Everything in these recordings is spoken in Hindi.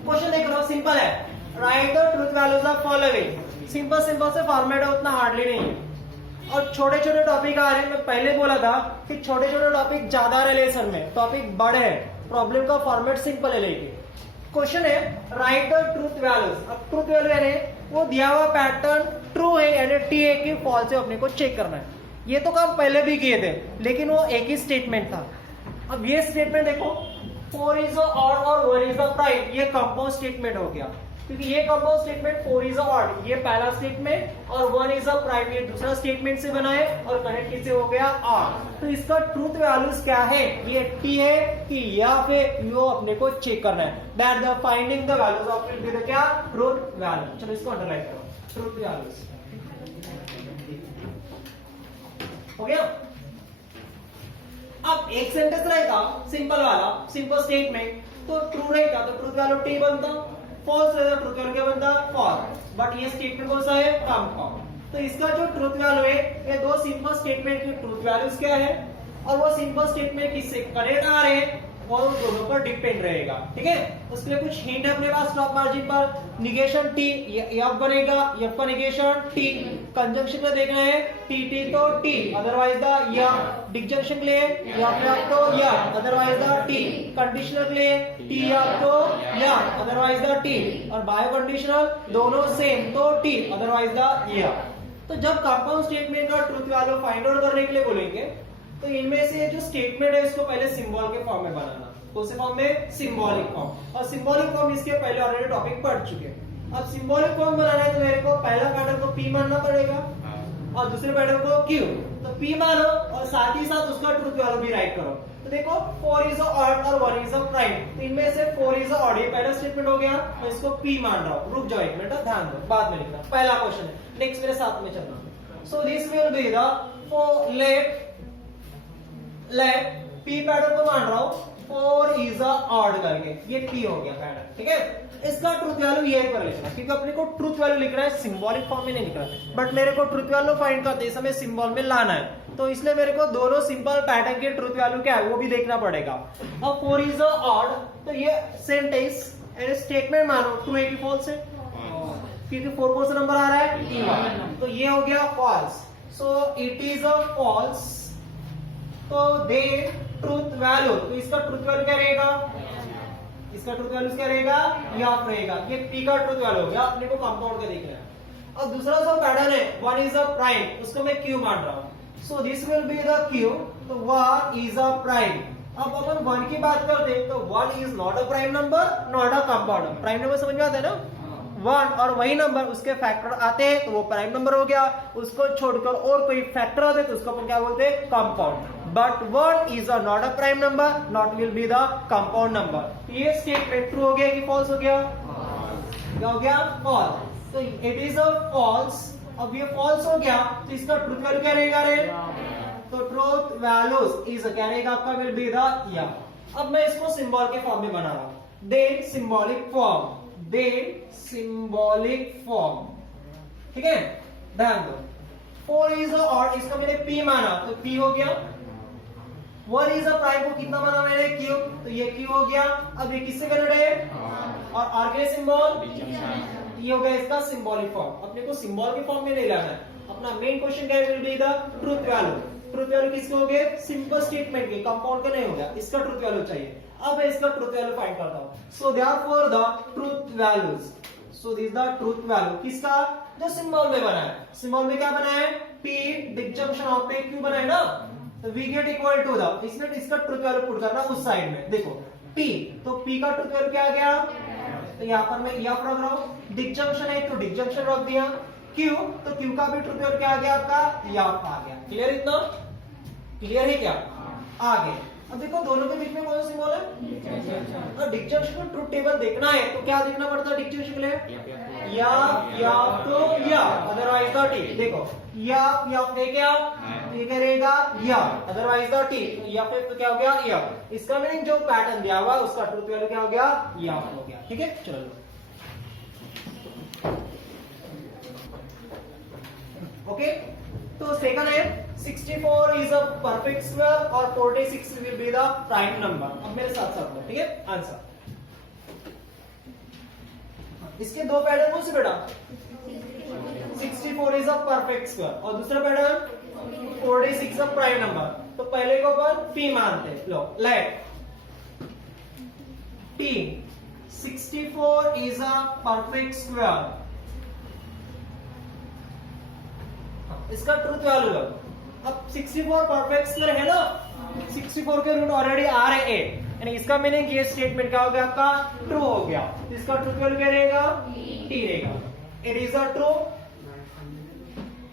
क्वेश्चन देख लो, सिंपल है, right the truth values of following. Simple simple से फॉर्मेट है, उतना हार्डली नहीं है। और छोटे छोटे टॉपिक आ रहे हैं, मैं पहले बोला था कि छोटे छोटे टॉपिक ज्यादा रिलेशन में, टॉपिक बड़े हैं, प्रॉब्लम का फॉर्मेट सिंपल है। लेकिन क्वेश्चन है राइट द ट्रूथ वैल्यूज। अब ट्रूथ वैल्यू यानी वो दिया हुआ पैटर्न ट्रू है यानी टी है कि फॉल्स है, अपने को चेक करना है। ये तो काम पहले भी किए थे, लेकिन वो एक ही स्टेटमेंट था। अब ये स्टेटमेंट देखो, 4 इज ऑड और 1 इज प्राइम, ये कंपाउंड स्टेटमेंट हो गया, क्योंकि ये कंपाउंड स्टेटमेंट 4 इज ऑड ये पहला स्टेटमेंट और 1 इज प्राइम ये दूसरा स्टेटमेंट से बना है, और कनेक्ट किससे हो गया आर। तो इसका ट्रूथ वैल्यूज क्या है, ये टी है कि या फिर यो, अपने को चेक करना है। That the finding the values of will be the क्या ट्रूथ वैल्यू। चलो इसको अंडरलाइन करो, ट्रूथ वैल्यूज हो गया। अब एक सेंटेंस रहेगा सिंपल वाला, सिंपल स्टेटमेंट, तो ट्रू रहेगा तो ट्रूथ वैल्यू टी बनता, फॉल्स रहेगा ट्रूथ वैल्यू क्या बनता फॉल्स। बट ये स्टेटमेंट कौन सा है, कंपाउंड। तो इसका जो ट्रूथ वैल्यू है, ये दो सिंपल स्टेटमेंट की ट्रूथ वैल्यूज क्या है, और वो सिंपल स्टेटमेंट किससे कनेक्ट आ रहे हैं, और उन दोनों पर डिपेंड रहेगा। ठीक है, उसके लिए कुछ हिंट है अपने पास टॉप मार्जिन पर। निगेशन टी, एफ बनेगा, एफ का निगेशन टी। कंजंक्शन में देखना है टी टी तो टी, अदरवाइज द या। डिसजंक्शन के लिए या तो या, अदरवाइज द टी। कंडीशनल के लिए टी या तो या, अदरवाइज द टी। और बायो कंडीशनल दोनों सेम तो टी, अदरवाइज द या। तो जब कंपाउंड स्टेटमेंट का ट्रूथ वैल्यू फाइंड आउट करने के लिए बोलेंगे, तो इनमें से जो स्टेटमेंट है इसको पहले सिंबल के फॉर्म में बनाना। कौन से फॉर्म में, सिंबॉलिक फॉर्म। और सिंबॉलिक फॉर्म इसके पहले ऑलरेडी टॉपिक पढ़ चुके हैं। अब सिंबॉलिक फॉर्म बनाना है तो मेरे को पहला पैटर्न को पी मानना पड़ेगा और दूसरे पैटर्न को क्यू। तो पी मानो और साथ ही साथ उसका ट्रूथ वैल्यू भी राइट करो। तो देखो 4 इज ऑड और 1 इज प्राइम, तो इनमें से 4 इज ऑड ये पहला स्टेटमेंट हो गया, मैं इसको पी मान रहा हूं। रुक जाओ एक मिनट, ध्यान दो, बाद में लिखना। पहला क्वेश्चन है, नेक्स्ट मेरे साथ में चलना। So this will be the let p pattern को मान रहा हूं 4 इज ऑड करके, ये पी हो गया पैटर्न। ठीक है, इसका ट्रूथ वैल्यू ये पर लिखना, क्योंकि अपने को ट्रूथ वैल्यू लिख रहा है, सिंबॉलिक फॉर्म में नहीं लिख रहा है। बट मेरे को ट्रूथ वैल्यू फाइंड करते समय सिंबल में लाना है, तो इसलिए मेरे को दोनों सिंपल पैटर्न के ट्रूथ वैल्यू क्या है वो भी देखना पड़ेगा। अब 4 इज ऑड, तो ये सेंटेंस स्टेटमेंट मानो ट्रू है कि फॉल्स है, क्योंकि 4 कौन सा नंबर आ रहा है, तो ये हो गया false. So it is a false, तो दे ट्रूथ वैल्यू, तो इसका ट्रूथ वैल्यू क्या रहेगा, इसका ट्रूथ वैल्यू क्या रहेगा, यह रहेगा। ये पी का ट्रूथ वैल्यू हो गया, अपने को कंपाउंड का देख रहा है। अब दूसरा जो पैटर्न है 1 इज अ प्राइम, उसको मैं क्यू मान रहा हूं। सो this will be the Q, तो 1 इज अ प्राइम। अब अपन 1 की बात करते हैं तो 1 is not a prime number, not a compound. Prime number समझ में आता है ना, 1 और वही नंबर उसके फैक्टर आते हैं तो वो प्राइम नंबर हो गया। उसको छोड़कर और कोई फैक्टर आते तो उसको अपन क्या बोलते हैं, compound. But 1 is not a prime number, not will be the compound number. ये स्टेटमेंट ट्रू हो गया कि फॉल्स हो गया, क्या हो गया, फॉल्स। तो इट इज अ फॉल्स। अब ये फॉल्स हो गया तो इसका ट्रूथ वैल्यू क्या रहेगा रे, तो ट्रूथ वैल्यूज इज क्या रहेगा आपका, विल बी द या। अब मैं इसको सिंबल के फॉर्म में बना रहा हूं, दे सिंबॉलिक फॉर्म, दे सिंबॉलिक फॉर्म। ठीक है, ध्यान दो 4 इज ऑड, इसका मैंने पी माना तो पी हो गया। 1 इज अ प्राइम को कितना माना मैंने, क्यू, तो ये क्यू हो गया। अब ये किससे कनेक्ट है, और आर के सिंबल, ये हो गया इसका सिंबॉलिक फॉर्म। अपने को सिंबल के फॉर्म में नहीं लाना है, अपना मेन क्वेश्चन क्या will be the truth value. Truth value किसके हो गए, सिंपल स्टेटमेंट के, कंपाउंड का नहीं हो गया, इसका ट्रूथ वैल्यू चाहिए। अब मैं इसका ट्रूथ वैल्यू फाइंड करता हूं। सो therefore the truth values, so this the truth value किसका, जो सिंबल में बना है। सिंबल में क्या बना है, p disjunction of p q बना है ना, तो we get equal to the, इसमें इसका ट्रूथ वैल्यू पुट करना उस साइड में। देखो पी, तो पी का ट्रूथ वैल्यू क्या आ गया, तो यहां पर मैं यह रख रहा हूं। डिसजंक्शन है तो डिसजंक्शन रख दिया। क्यू, तो क्यू का भी ट्रूथ वैल्यू क्या आ गया आपका, यह आ गया। क्लियर, इतना क्लियर है क्या, आगे। अब देखो दोनों के बीच में कौन सा सिंबल है, तो डिसजंक्शन का ट्रूथ टेबल देखना है तो क्या देखना पड़ता है डिसजंक्शन के लिए, या तो या, अदरवाइज द टी। देखो या क्या, ये क्या रहेगा, या, अदरवाइज द टी, या फिर तो क्या हो गया, या। इसका मीनिंग जो पैटर्न दिया हुआ उसका ट्रूथ वैल्यू क्या हो गया, या हो गया। ठीक है, चलो ओके। तो सेकंड है 64 इज अ परफेक्ट स्क्वायर और 46 will be the prime number. अब मेरे साथ साथ लो, ठीक है, आंसर इसके दो पैटर्न कौन से बेटा? 64 इज अ परफेक्ट स्क्वायर और दूसरा pattern 46 is a prime number. तो पहले को अपन p मानते हैं। लो let t 64 is a perfect square, इसका ट्रूथ वैल्यू लो। अब 64 परफेक्ट स्क्वायर है ना, 64 के रूट ऑलरेडी आ रहे हैं, यानी इसका मीनिंग ये स्टेटमेंट क्या हो गया आपका? ट्रू हो गया। इसका ट्रूथ वैल्यू क्या रहेगा? t रहेगा। It is a true,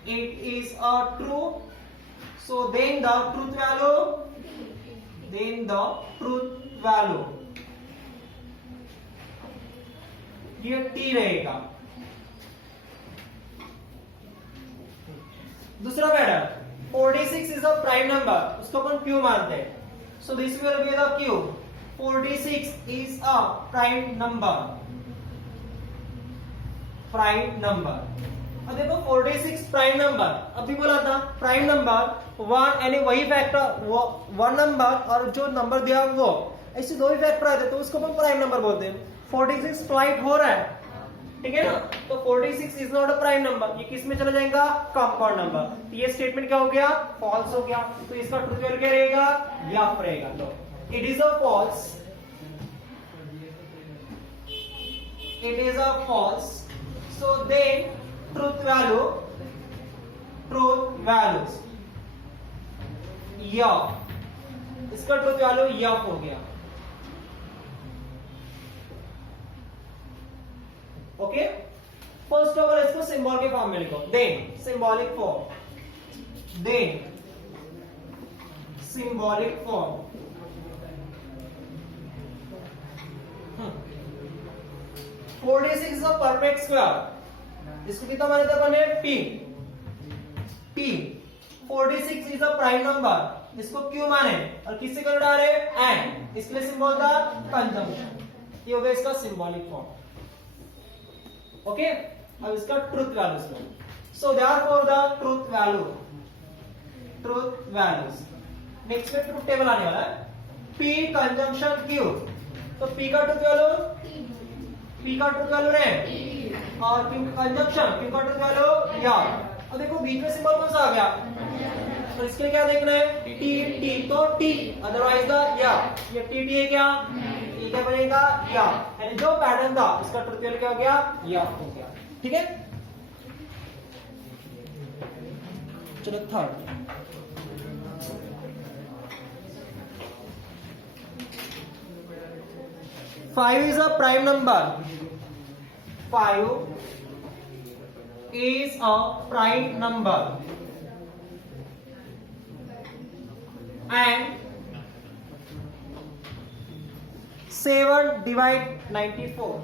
it is a true, so then the truth value ये t रहेगा। दूसरा pattern 46 is a prime number, उसको अपन q मानते हैं, so this will be the q। 46 is a prime number। अब देखो 46 प्राइम नंबर, अभी बोला था प्राइम नंबर 1 यानी वही फैक्टर 1 नंबर और जो नंबर दिया वो ऐसे दो ही फैक्टर आते तो उसको हम प्राइम नंबर बोलते हैं। 46 फ्लाइट हो रहा है, ठीक है ना, तो 46 is not a prime number, ये किस में चला जाएगा? Compound number. तो ये स्टेटमेंट क्या हो गया? फॉल्स हो गया। तो इसका ट्रूथ वैल्यू क्या रहेगा? यफ रहेगा। तो it is a false, it is a false, so then truth values F, इसका ट्रूथ वैल्यू यफ हो गया। ओके, फर्स्ट ऑफ ऑल इसको सिंबल के फॉर्म में लिखो। Then symbolic form, then symbolic form. 46 is a perfect square, इसको कितना माने थे अपन ने? p 46 is a prime number, इसको q माने और किससे कर रहे एंड, इसके लिए सिंबल था कंजंक्शन। ये हो गया इसका सिंबॉलिक फॉर्म। ओके, अब इसका truth values low. So therefore the truth values next में ट्रूथ टेबल आने वाला है। p कंजंक्शन q, तो p का ट्रूथ वैल्यू रहे और कंजंक्शन q का ट्रूथ वैल्यू या। अब देखो बीच में सिंबल कौन सा आ गया, तो इसके लिए क्या देखना है? t तो t, अदरवाइज द या। ये t है क्या? ये क्या बनेगा? या, यानी जो पैटर्न था इसका ट्रूथ वैल्यू क्या हो गया? या हो गया। ठीक है, चलो third. Five is a prime number, 5 is a prime number and 7 divide 94,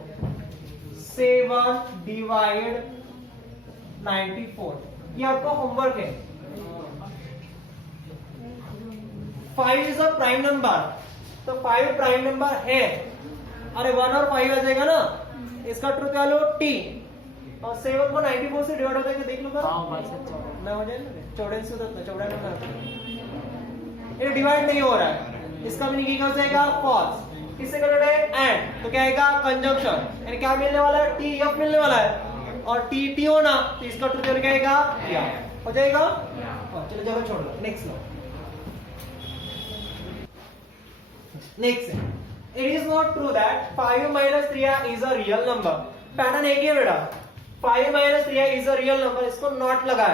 7 divide 94, ये आपका होमवर्क है। 5 इज अ प्राइम नंबर, तो 5 प्राइम नंबर है, अरे 1 और 5 आ जाएगा ना, इसका ट्रूथ वैल्यू t और 7 को 94 से डिवाइड होता है, देख लो ना हो जाए ना, चौड़े से होता है, चौड़ा ये डिवाइड नहीं हो रहा है, इसका मीनिंग क्या हो जाएगा? फॉल्स। किससे कनेक्टेड है? एंड, तो क्या आएगा? कंजंक्शन, यानी क्या मिलने वाला है? t f मिलने वाला है और t हो ना, तो इसका ट्रूथ वैल्यू क्या आएगा? या हो जाएगा। चलो जगह छोड़ लो, नेक्स्ट लो। Next, it is not true that 5 minus 3i is a real number। Pattern एक ही है बेटा, 5 minus 3i is a real number, इसको नॉट लगा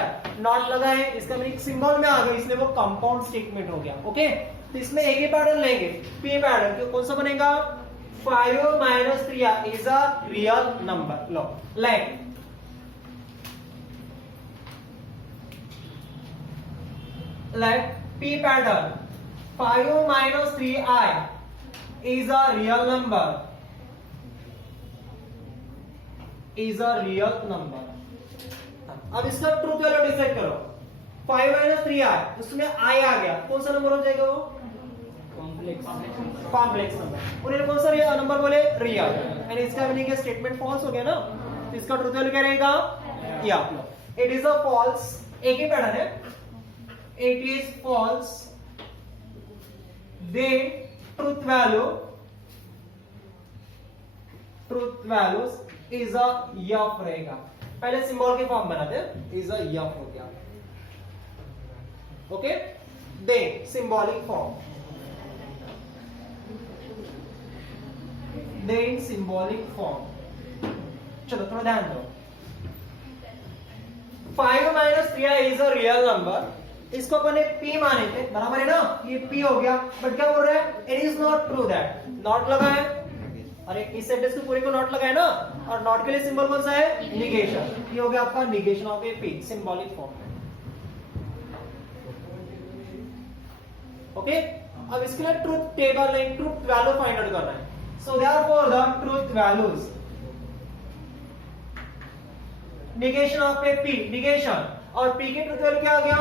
है, इसका मीनिंग सिंबल में आ गया, इसलिए वो कंपाउंड स्टेटमेंट हो गया। ओके, तो इसमें एक ही पैटर्न लेंगे, p पैटर्न, कौन सा बनेगा? 5 minus 3i is a real number। Low like p pattern, 5 minus 3i is a real number, is a real number। अब इसका ट्रूथ वैल्यू डिसाइड करो। 5 minus 3i, उसमें i आ गया, कौन सा नंबर हो जाएगा? वो कॉम्प्लेक्स नंबर। और ये कौन सा नंबर बोले? रियल, यानी इसका मीनिंग स्टेटमेंट फॉल्स हो गया ना, तो इसका ट्रूथ वैल्यू क्या रहेगा? या। इट इज अ फॉल्स, एक ही पैटर्न है, it is false, then truth values is a F रहेगा। पहले सिंबल के फॉर्म बनाते हैं, इज अ यफ हो गया। Okay, the symbolic form, then symbolic form. चलो थोड़ा ध्यान दो, 5 - 3i is a real number, इसको अपन ने p माने थे, बराबर है ना, ये p हो गया। बट क्या बोल रहा है, it is not true that, not लगा है, अरे इस सेंटेंस को पूरे को नॉट लगा है ना, और नॉट के लिए सिंबल कौन सा है, निगेशन, ये हो गया आपका negation of A p, symbolic form. Okay, अब इसके लिए truth table line, truth value find out करना है। सो therefore the truth values, negation of A p, negation, और p के ट्रूथ वैल्यू क्या आ गया,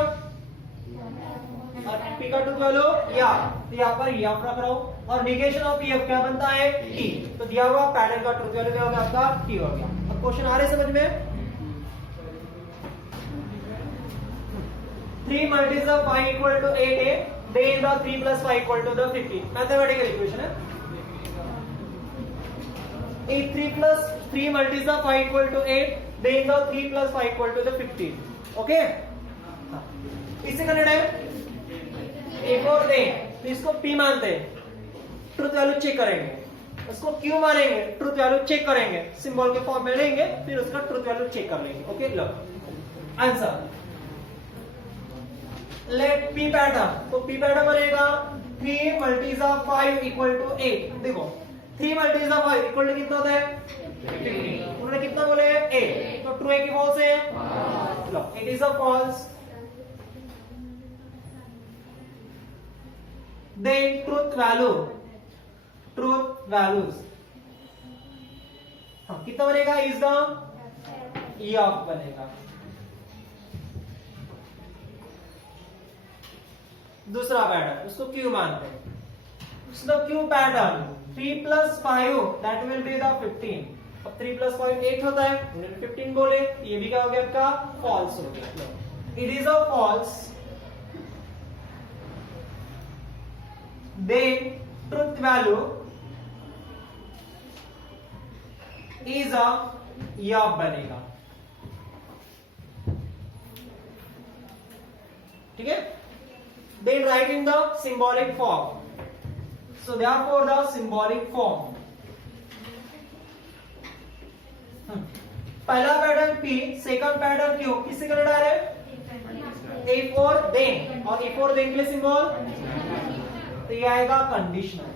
और p का ट्रूथ वैल्यू या, तो यहाँ पर यफ रख रहा हूं, और निगेशन ऑफ यफ क्या बनता है, t, तो दिया हुआ पैटर्न का ट्रूथ वैल्यू क्या हो गया आपका, t हो गया। अब क्वेश्चन आ रहे समझ में, 3 multiples of 5 equal to 8 है, then the 3 plus 5 equal to the 15, mathematical equation है। 3 multiples of 5 equal to 8, then the 3 plus 5 equal to the 15, okay. इससे कनेक्ट है एक और दे, तो इसको p मानते हैं, ट्रूथ वैल्यू चेक करेंगे, उसको q मानेंगे, ट्रूथ वैल्यू चेक करेंगे, सिंबल के फॉर्म में लेंगे, फिर उसका ट्रूथ वैल्यू चेक कर लेंगे। ओके, लो आंसर, लेट p पैटर्न, तो p पैटर्न बनेगा 3 multiples of 5 equal to 8, देखो 3 multiples of 5 equal to कितना होता है, 15, उन्होंने कितना बोले, a, तो ट्रू है कि फॉल्स है, लो it is a false. Then truth value, truth values, हाँ कितना बनेगा, is the यफ बनेगा। दूसरा पैटर्न, उसको क्यू मानते हैं, उसका Q pattern 3 plus 5 that will be the 15, अब 3 plus 5 8 होता है, उन्होंने 15 बोले, ये भी क्या हो गया आपका, फॉल्स हो गया। It is a false, then truth value is a F बनेगा, ठीक है। then write in the symbolic form, so therefore the symbolic form, पहला pattern p, second pattern q, किससे कनेक्ट आ रहा है, a for then, और a for then के लिए सिंबल, तो ये आएगा कंडीशनल,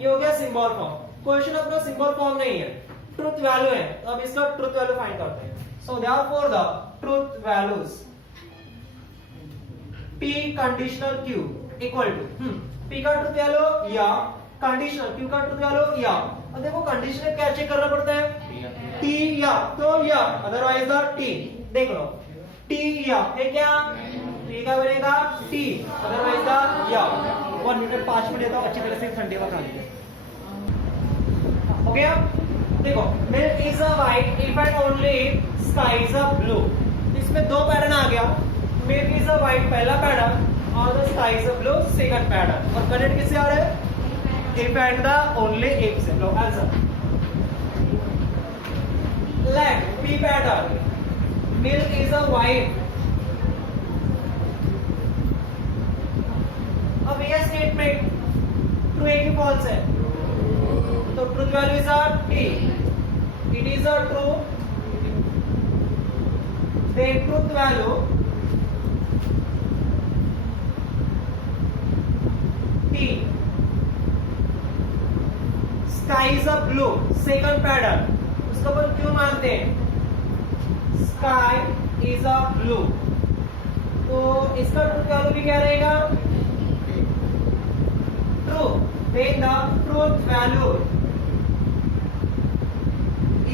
ये हो गया सिंबल फॉर्म। क्वेश्चन अपना सिंबल फॉर्म नहीं है, ट्रूथ वैल्यू है, तो अब इसका ट्रूथ वैल्यू फाइंड करते हैं। So therefore the truth values p conditional q equal to, p का ट्रूथ वैल्यू या, कंडीशनल q का ट्रूथ वैल्यू या। अब देखो कंडीशनल क्या चेक करना पड़ता है, t या, तो या, अदरवाइज द t, देख लो t या है क्या, t का बनेगा t, अदरवाइज द या। 1 मिनट 5 मिनट तो अच्छी तरह से ठंडे में खा लीजिए, हो गया। देखो milk is a white if and only sky is a blue, इसमें दो पैटर्न आ गया, milk is a white पहला पैटर्न और the sky is a blue second pattern, और कनेक्ट किससे आ रहा है, if and the only if से। लो answer, let p pattern, milk is a white, अब ये स्टेटमेंट ट्रू है कि फॉल्स है, तो truth value is a t, it is a true, then truth value t, sky is a blue, second pattern, उसको अपन क्यों मानते हैं, स्काई इज अ ब्लू, तो इसका ट्रूथ वैल्यू भी क्या रहेगा, true, then the truth value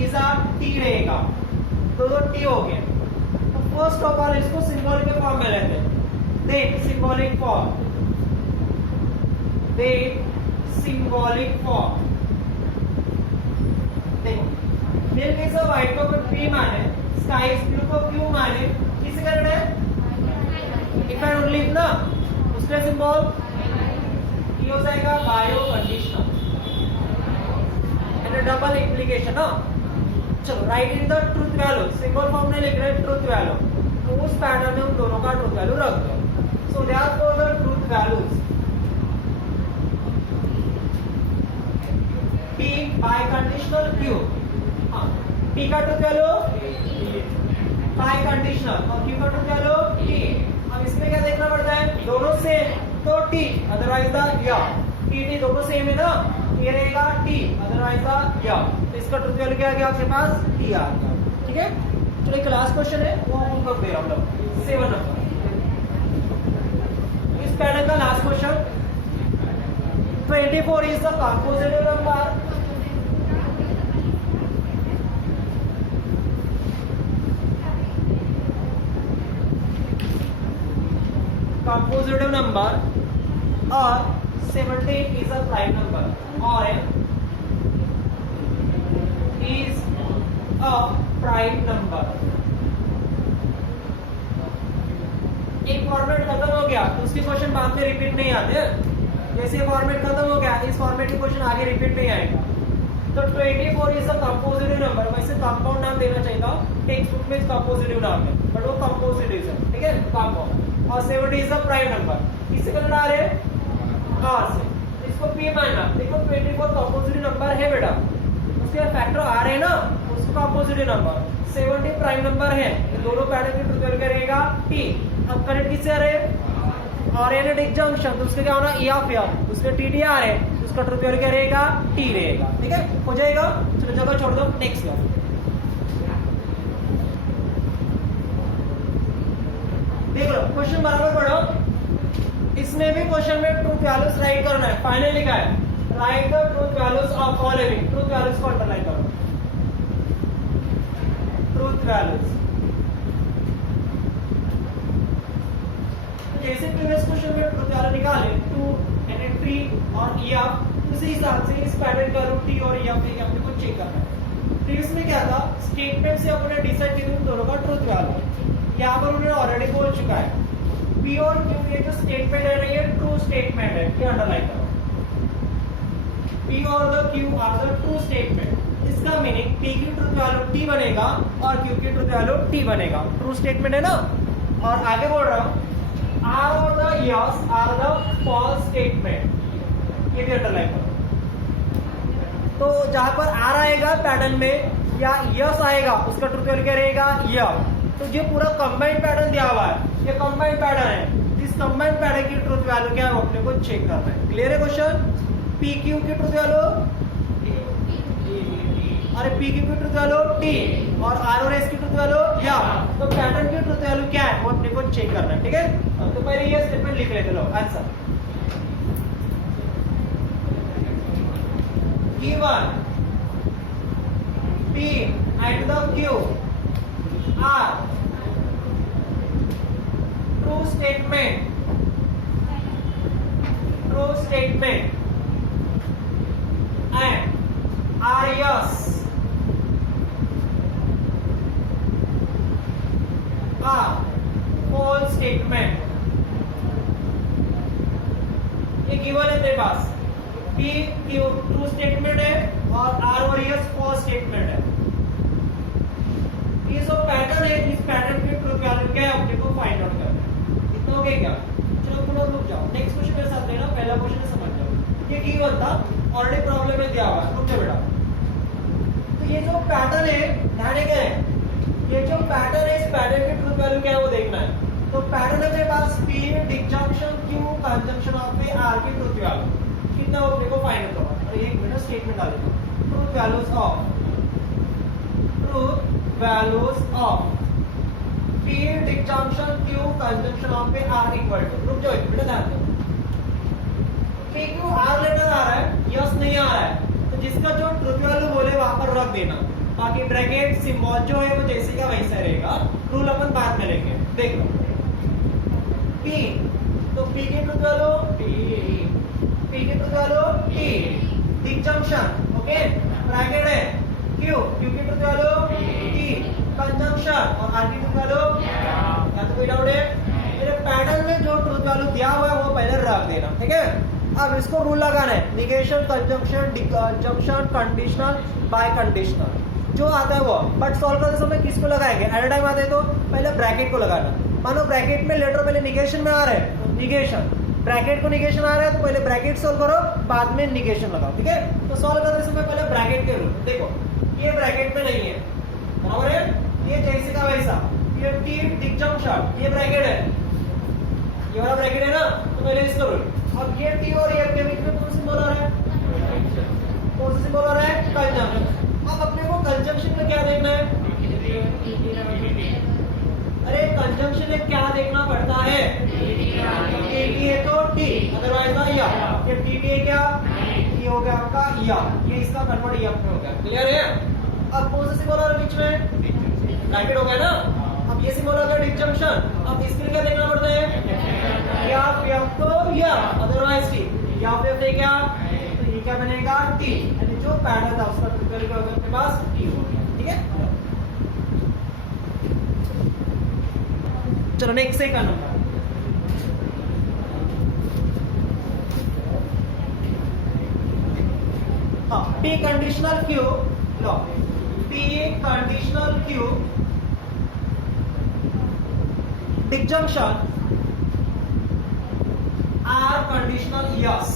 is a t रहेगा, तो t हो गया। तो फर्स्ट ऑफ ऑल इसको सिंबॉलिक के फॉर्म में लेते हैं, then symbolic form, then symbolic form, देखो milk is a white को p माने, sky is blue को q माने, किसे करना है, if and only if ना, उसका सिंबल ये हो जाएगा बायो कंडीशनल, डबल इम्प्लीकेशन ना। चलो right in the truth value, single form में लिख रहे हैं ट्रूथ वैल्यू, तो उस पैटर्न में उन दोनों का ट्रूथ वैल्यू रख दो। सो therefore the truth values p bye conditional q, हाँ p का ट्रूथ वैल्यू बाय कंडीशनल और q का ट्रूथ वैल्यू t। अब इसमें क्या देखना पड़ता है, दोनों सेम तो t, अदरवाइज द या t दोनों सेम है ना, ये रहेगा t अदरवाइज द या, तो इसका ट्रूथ वैल्यू क्या आ गया आपके पास, t आ गया। ठीक है, चलो एक लास्ट क्वेश्चन है वो हम कर दे रहा हूं 7 नंबर। इस पैटर्न का last question, 24 is the compositive number, compositive number और 17 is a prime number or is a prime number। एक फॉर्मेट खत्म हो गया तो उसके क्वेश्चन बाद में रिपीट नहीं आते, जैसे फॉर्मेट खत्म हो गया इस फॉर्मेट के क्वेश्चन आगे रिपीट नहीं आएगा। तो 24 इज अ कंपोजिटिव नंबर, वैसे कंपाउंड नाम देना चाहिए, टेक्स्ट बुक में कंपोजिटिव नाम है बट वो कंपोजिटिव है, ठीक है कंपाउंड। और 70 इज अ प्राइम नंबर, किससे बना रहे हैं, r से, इसको p मानना। देखो 24 कंपोजिटिव नंबर है बेटा, उसके फैक्टर आ रहे हैं ना, उसको कंपोजिटिव नंबर, 70 प्राइम नंबर है, तो दोनों पैटर्न की ट्रूथ वैल्यू करेगा t। अब कनेक्ट किससे आ रहे हैं, और एन एट जंक्शन, तो उसका क्या होना e ऑफ r, उसमें tt आ रहे हैं, उसका ट्रूथ वैल्यू क्या रहेगा, t रहेगा। ठीक है, हो जाएगा। चलो जगह छोड़ दो, नेक्स्ट लो। देख लो क्वेश्चन बराबर पढ़ो, इसमें भी क्वेश्चन में ट्रूथ वैल्यूज राइट करना है, फाइनल लिखा है right the truth values of following, truth values को अंडरलाइन करो, ट्रूथ वैल्यूज। जैसे प्रीवियस क्वेश्चन में ट्रूथ वैल्यू निकाले 2 and 3 और EF, उसी हिसाब से इस पैटर्न का रूट t और EF में अपने को चेक करना है। प्रीवियस में क्या था, स्टेटमेंट से अपने डिसाइड किया उन दोनों का ट्रूथ वैल्यू, यहाँ पर उन्होंने ऑलरेडी बोल चुका है P और Q, ये जो स्टेटमेंट है ये ट्रू स्टेटमेंट है, क्या अंडरलाइन करो, P और the Q are the true statement. इसका मीनिंग P की ट्रूथ वैल्यू T बनेगा और Q की ट्रूथ वैल्यू T बनेगा, ट्रू स्टेटमेंट है ना। और आगे बोल रहा हूँ R और the yes are the false statement, ये भी अंडरलाइन करो। तो जहां पर R आएगा पैटर्न में या yes आएगा, उसका ट्रूथ वैल्यू क्या रहेगा, yeah। तो ये पूरा कंबाइंड पैटर्न दिया हुआ है, ये कंबाइंड पैटर्न है, इस कंबाइंड पैटर्न की ट्रूथ वैल्यू क्या है वो अपने को चेक करना है। क्लियर है क्वेश्चन, पी क्यू की ट्रूथ वैल्यू, अरे पी क्यू की ट्रूथ वैल्यू टी और आर और एस की ट्रूथ वैल्यू या, तो पैटर्न की ट्रूथ वैल्यू क्या है वो अपने को चेक करना है। ठीक है, तो पहले ये स्टेटमेंट लिख लेते लो, answer given P and the Q are true statement and are yes are false statement। ये गिवन है तेरे पास, P Q ट्रू स्टेटमेंट है और R और S फॉल्स स्टेटमेंट है। ये जो पैटर्न है, इस पैटर्न की ट्रूथ वैल्यू क्या है अपने को फाइंड आउट करना है। इतना हो गया क्या, चलो थोड़ा रुक जाओ, नेक्स्ट क्वेश्चन मेरे साथ लेना, पहला क्वेश्चन समझ जाओ। ये गिवन था, ऑलरेडी प्रॉब्लम में दिया हुआ है, रुक जाओ बेटा। तो ये जो पैटर्न है, ध्यान क्या है, ये जो पैटर्न है इस पैटर्न की ट्रूथ वैल्यू क्या है वो देखना है। तो पैटर्न है मेरे पास P disjunction Q conjunction of में R की ट्रूथ वैल्यू कितना हो अपने को फाइंड आउट करना है। और एक मिनट स्टेटमेंट डाल दो, truth values of P disjunction Q conjunction of में R इक्वल टू, रुक जाओ बेटा ध्यान दो, P Q R लेटर आ रहा है, यस नहीं आ रहा है, तो जिसका जो ट्रूथ वैल्यू बोले वहां पर रख देना, बाकी ब्रैकेट सिंबल जो है वो जैसे का वैसा रहेगा, रूल अपन बाद में लेंगे। देखो P, तो P की ट्रूथ वैल्यू P की truth value T disjunction, okay bracket है Q की ट्रूथ वैल्यू T कंजंक्शन और R की ट्रूथ वैल्यू, या तो कोई डाउट है, मेरे पैटर्न में जो ट्रूथ वैल्यू दिया हुआ है वो पहले रख देना। ठीक है, अब इसको रूल लगाना है, negation, conjunction, conditional, bye conditional जो आता है वो, बट सॉल्व करते समय किसको लगाएंगे? एट अ टाइम आते हैं तो पहले ब्रैकेट को लगाना। मानो ब्रैकेट में लेटर पहले निगेशन में आ रहा है, निगेशन, ब्रैकेट को निगेशन आ रहा है तो पहले ब्रैकेट सॉल्व करो, बाद में निगेशन लगाओ, ठीक है। तो सॉल्व करते समय पहले ब्रैकेट के रूल। देखो ये ब्रैकेट में नहीं है, बराबर है, ये जैसे का वैसा, ये टी डिजंक्शन, ये ब्रैकेट है, ये वाला ब्रैकेट है ना, तो पहले इसका रूल। अब ये टी और एफ के बीच में कौन सा सिंबल आ रहा है? कौन सा सिंबल आ रहा है? कंजंक्शन। अब अपने को कंजंक्शन में क्या देखना है? अरे कंजंक्शन में क्या देखना पड़ता है? टी है तो टी, अदरवाइज ना या। ये टी है क्या? ये हो गया आपका या, ये इसका कन्वर्ट या हो गया, क्लियर है। अब कौन सा सिंबल आ रहा है बीच में? ब्रैकेट हो गया ना। अब ये सिंबल आ गया डिजंक्शन। अब इसके लिए क्या देखना पड़ता है? या एफ तो या, अदरवाइज टी, या एफ है क्या? तो ये क्या बनेगा? टी, यानी जो पैटर्न था उसका ट्रिपल का अपने पास टी हो गया, ठीक है। चलो नेक्स्ट सेकंड नंबर, हाँ, पी कंडीशनल क्यू, लो P conditional Q disjunction R conditional S,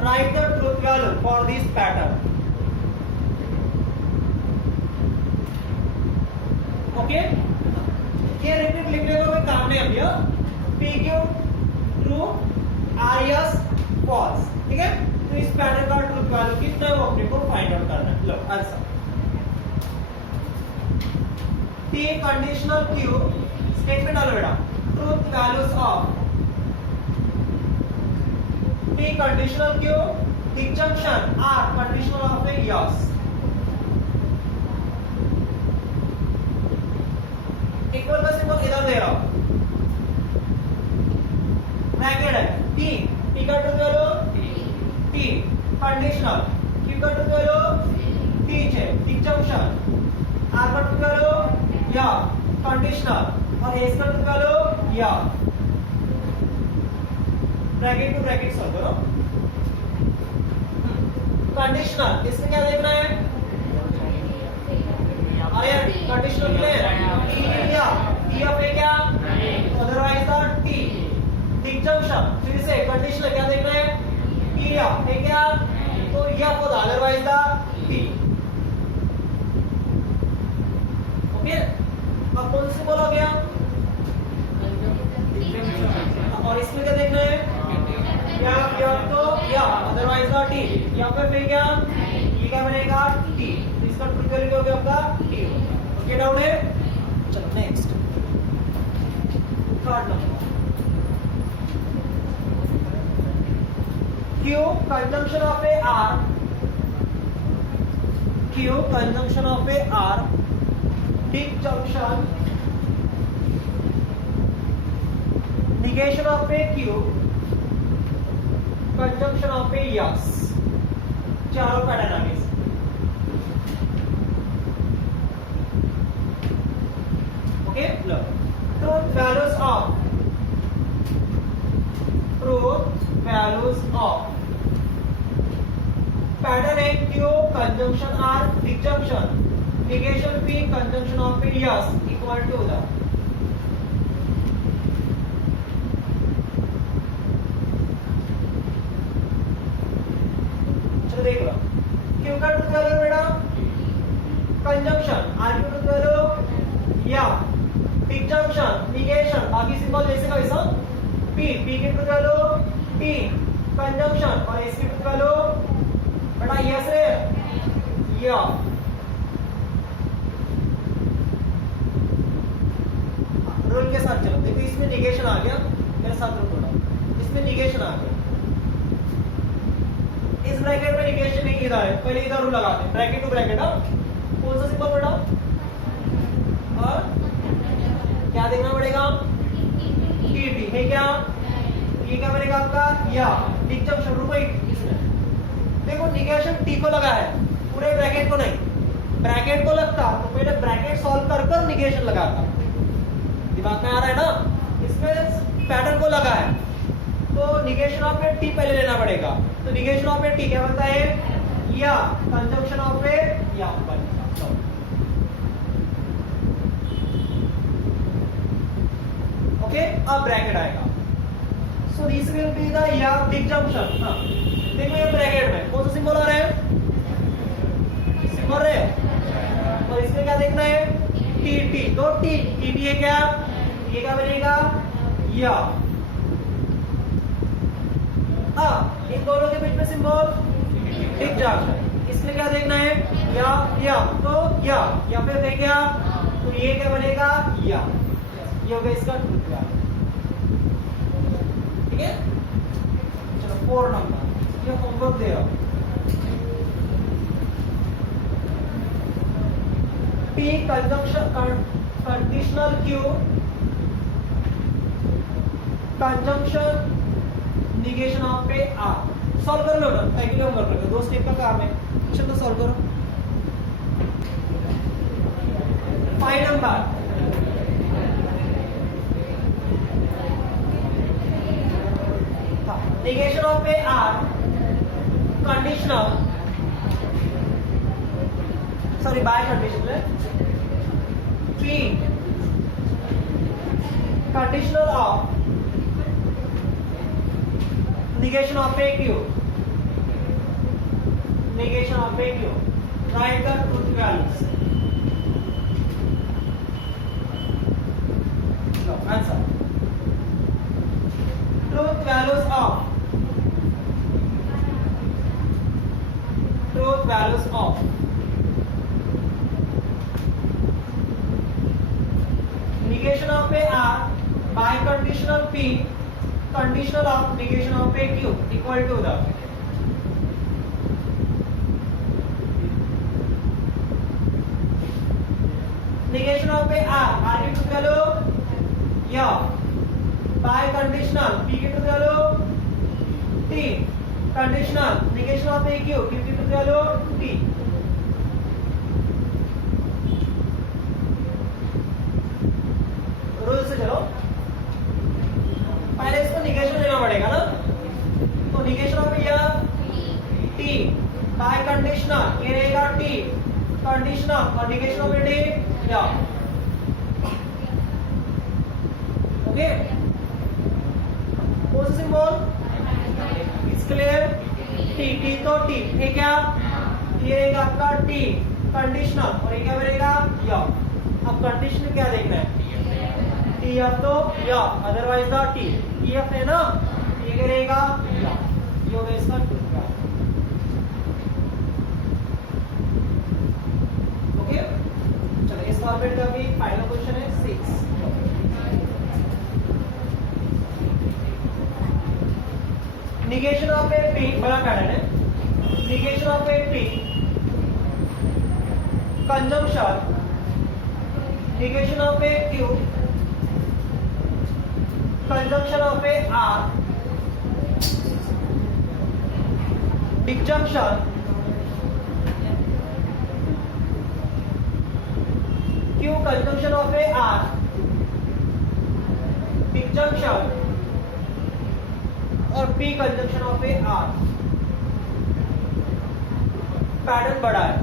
write the truth value for this pattern. Okay, ये रिपीट लिखने का कोई काम नहीं है। PQ ट्रू, RS फॉल्स, ठीक है। तो इस पैटर्न का ट्रूथ वैल्यू कितना है वो अपने को फाइंड आउट करना है। लो answer, P conditional Q statement डालो बेटा, truth values of P conditional Q disjunction R conditional of a yes। Equal का सिंबल इधर दे रहा हूं, ब्रैकेट है, T, T का truth value T conditional, Q का ट्रूथ वैल्यू T है, disjunction, R का ट्रूथ वैल्यू या कंडीशनल और S का ट्रूथ वैल्यू या। ब्रैकेट टू ब्रैकेट सॉल्व करो। कंडीशनल, इसमें क्या देखना है? अरे कंडीशनल क्लियर, या ऑफ है क्या? Otherwise the T. डिजंक्शन, फिर से कंडीशनल क्या देखना है? या है क्या? तो या for otherwise the T. Okay, अब कौन से बोला गया? और इसमें क्या देखना है? या तो या, अदरवाइज का टी, या फिर क्या? ये क्या बनेगा? टी, इसका ट्रूथ वैल्यू क्या हो गया आपका? टी। ओके डाउन है। चलो next, third number, Q conjunction of a R, Q conjunction of a R disjunction negation of a Q conjunction of a yes, चारों पैटर्न आ गए। Okay, low truth values of pattern है Q conjunction R disjunction negation P conjunction of a yes equal to the देख लो, Q का ट्रूथ वैल्यू बेटा कंजंक्शन, R की ट्रूथ वैल्यू या, डिजंक्शन, निगेशन, बाकी सिंबल जैसे का वैसा, P की ट्रूथ वैल्यू T, कंजंक्शन और S की ट्रूथ वैल्यू बेटा यस रे या। रूल के साथ चलो, देखो इसमें निगेशन आ गया, मेरे साथ रूल थोड़ा, इसमें निगेशन आ गया, इस ब्रैकेट में निगेशन नहीं इधर है, पहले इधर रूल लगाते हैं, ब्रैकेट टू ब्रैकेट। कौन सा सिंबल बेटा? और क्या देखना पड़ेगा? टी है क्या? ये क्या बनेगा आपका? या डिजंक्शन रूल में देखो निगेशन टी को लगा है, पूरे ब्रैकेट को नहीं। ब्रैकेट को लगता तो पहले ब्रैकेट सॉल्व कर निगेशन लगाता, दिमाग में आ रहा है ना? इसमें पैटर्न को लगा है तो निगेशन ऑफ ए टी पहले लेना पड़ेगा, तो निगेशन ऑफ ए टी क्या बनता है, या कंजंक्शन ऑफ ए या बनेगा। ओके, अब ब्रैकेट आएगा, सो दिस विल बी द या डिसजंक्शन। हाँ देखो ये ब्रैकेट में कौन सा सिंबल आ रहा है, सिंबल है, और इसमें क्या देखना है, टी टी, तो टी टी टी है क्या, ये क्या बनेगा, या। इन दोनों के बीच में सिंबल डिसजंक्शन, इसमें क्या देखना है, या तो या फिर देख क्या, तो ये क्या बनेगा, या, ये हो गया इसका ट्रूथ वैल्यू। ठीक है, चलो 4 नंबर, ये होमवर्क दे रहा हूं। P conditional Q conjunction negation of पे R। सॉल्व कर लो ना, एक्चुअली हम कर रहे 2 स्टेप का काम है, चलो सॉल्व करो। 5 number, negation of a R conditional, sorry by conditional, P conditional of negation of a Q, negation of a Q, write the truth values। No, answer, truth values of negation of a R by conditional P conditional of negation of a Q equal to the negation of a R की truth value या by conditional P की truth value T conditional negation of a Q की truth value T। रूल से चलो, पहले इसको निगेशन लेना पड़ेगा ना, तो निगेशन ऑफ या T बाय कंडीशनल, ये रहेगा T कंडीशनल और निगेशन ऑफ टी या। ओके, कौन सा सिंबल, इट्स क्लियर, टी तो टी है क्या, ये रहेगा आपका T कंडीशनल और ये क्या बनेगा या। अब कंडीशनल क्या देखना है, टी एफ तो या, अदरवाइज द टी एफ है ना, ये क्या रहेगा या, ये होगा इसका ट्रूथ वैल्यू। ओके, चलो इस फॉर्मेट का भी फाइनल क्वेश्चन है 6। निगेशन ऑफ ए पी, बड़ा पैटर्न है, negation of a P conjunction negation of a Q conjunction of a R disjunction Q conjunction of a R disjunction और P conjunction of a R। Pattern बड़ा है,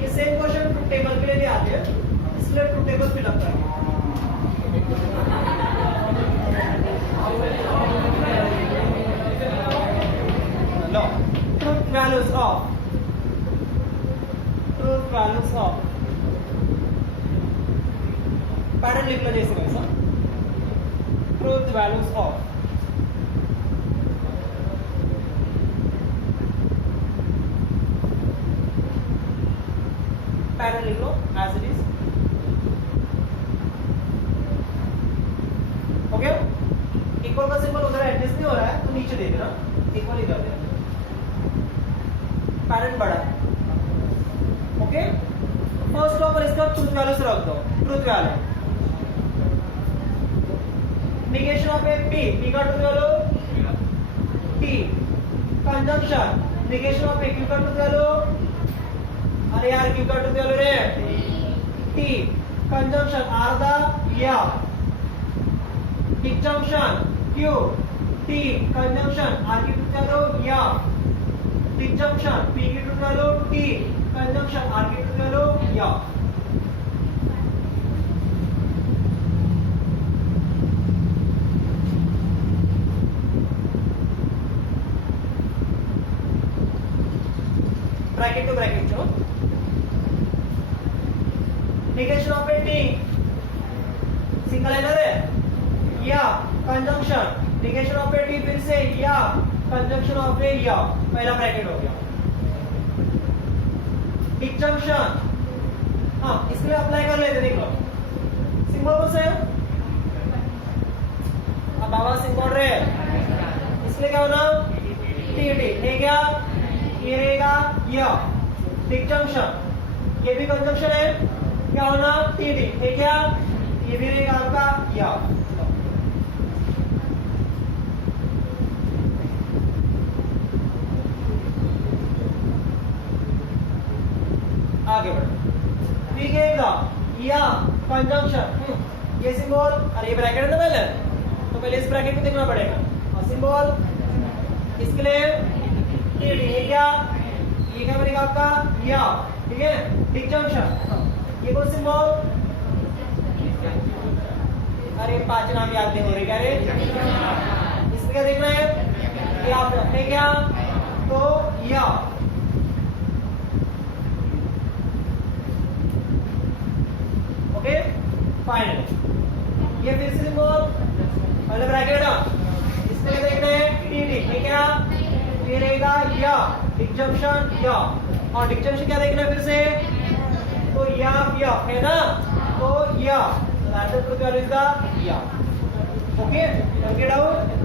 ये सेम क्वेश्चन ट्रूथ टेबल के लिए भी आते हैं, इसलिए ट्रूथ टेबल फिलअप करेंगे। लो, ट्रूथ वैल्यूज ऑफ पैटर्न लिख लो जैसे वैसा, ट्रूथ वैल्यूज ऑफ पैटर्न लिख लो as it is. Okay, equal का सिंबल उधर एडजस्ट नहीं हो रहा है तो नीचे दे देना, इक्वल ही कर देना, पैटर्न बड़ा है। ओके, फर्स्ट ऑफ ऑल इसका ट्रूथ वैल्यू से रख दो, truth value negation of a P का truth value T conjunction negation of a Q का ट्रूथ वैल्यू, अरे यार क्यू का ट्रूथ वैल्यू रे टी कंजंक्शन आर द या disjunction Q T conjunction R की ट्रुथ वैल्यू या टिक जंक्शन पी की truth value T conjunction R की ट्रुथ वैल्यू या ब्रैकेट टू ब्रैकेट जो negation of a t single liner है या conjunction negation of a t फिर से या कंजंक्शन ऑफ ए या पहला ब्रैकेट हो गया टिक जंक्शन हाँ इसके लिए अप्लाई कर लेते देख लो सिंबल कौन सा है अब बाबा सिंबल रे इसलिए क्या होना टी टी है क्या ये रहेगा या टिक जंक्शन ये भी कंजंक्शन है क्या होना टी टी है क्या ये भी रहेगा आपका या आगे बढ़ो ठीक है या कंजंक्शन ये सिंबल और ये ब्रैकेट है ना पहले तो पहले इस ब्रैकेट को देखना पड़ेगा और सिंबल इसके लिए टी टी है क्या ये क्या बनेगा आपका या ठीक है टिक जंक्शन ये कौन सिंबल अरे पांच नाम याद नहीं हो रहे क्या रे इसमें क्या देखना है ये आप रखते क्या तो या ओके फाइनल ये फिर से सिंबल पहले ब्रैकेट इसमें क्या देखना है टी टी ठीक है ये रहेगा या टिक जंक्शन या और टिक जंक्शन क्या देखना है फिर से तो या है ना तो या ट्रुथ वैल्यू इज द या ओके गेट आउट